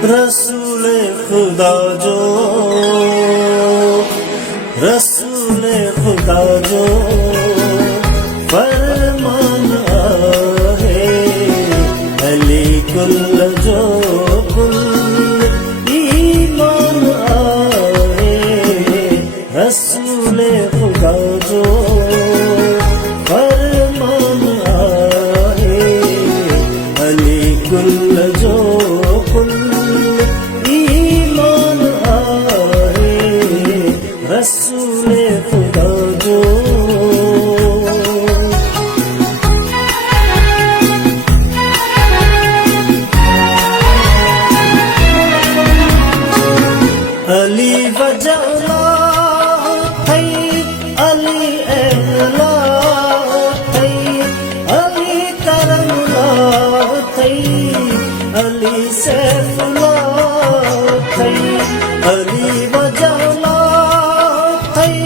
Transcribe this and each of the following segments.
रसूले खुदा जो, रसूले खुदा जो फरमान आहे, अली कुल जो कुल ईमान आहे। रसूले खुदा जो फरमान आहे, अली कुल जो कुल ईमान आहे। रसूले खुदा जो अली वजला थई, अली एला थई, अली करमला थई, अली सैफुला थई। अली वजला थई,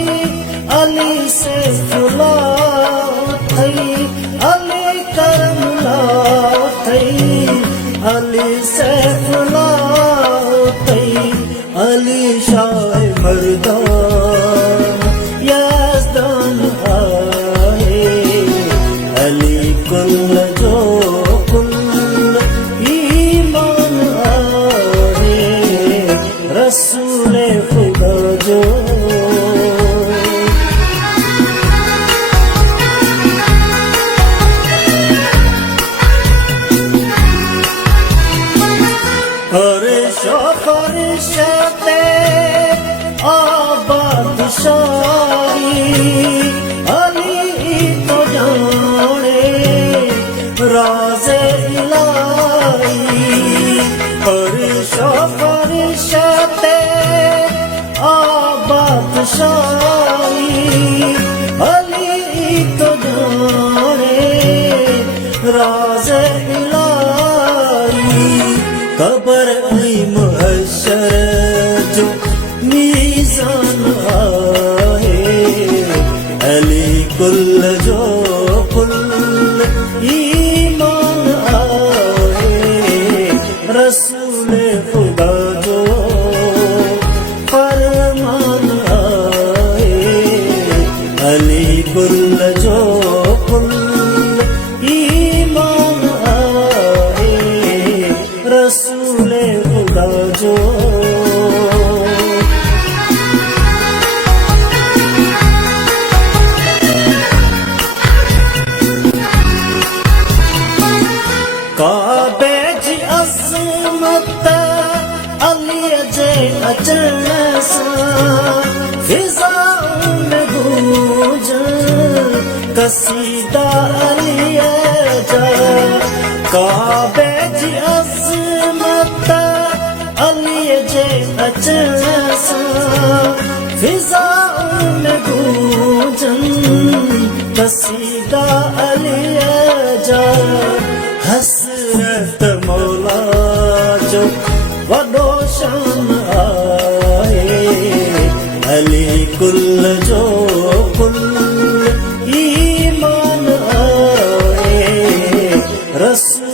अली सैफुला थई, अली करमला थई, अली सैफुला थई। अली शाह मर्दान यज़दान आहे, अली कुल जो कुल ईमान आहे। रसूले खुदा जो फरिश्ते आबाद शाही, अली तो जाने राज़े इलाही। फरिश्ते आबाद शाही, अली तो जाने राज़े इलाही। कबर महशर जो मीज़ान आहे, अली कुल जो कुल ईमान आहे। रसूले खुदा जो फरमान आहे, अली कुल जो कुल ईमान आहे। रसूले खुदा जो काबे जी अज़मत अली जे अचण सां फिज़ाउनि में गूंजनि क़सीदा अलीअ जा। काबे जी अज़मत अली जे अचण सां फिज़ाउनि में गूंजनि क़सीदा अलीअ जा। हसरत मौला जो वॾो शान आहे, अली कुल जो कुल ईमान आहे। रसूल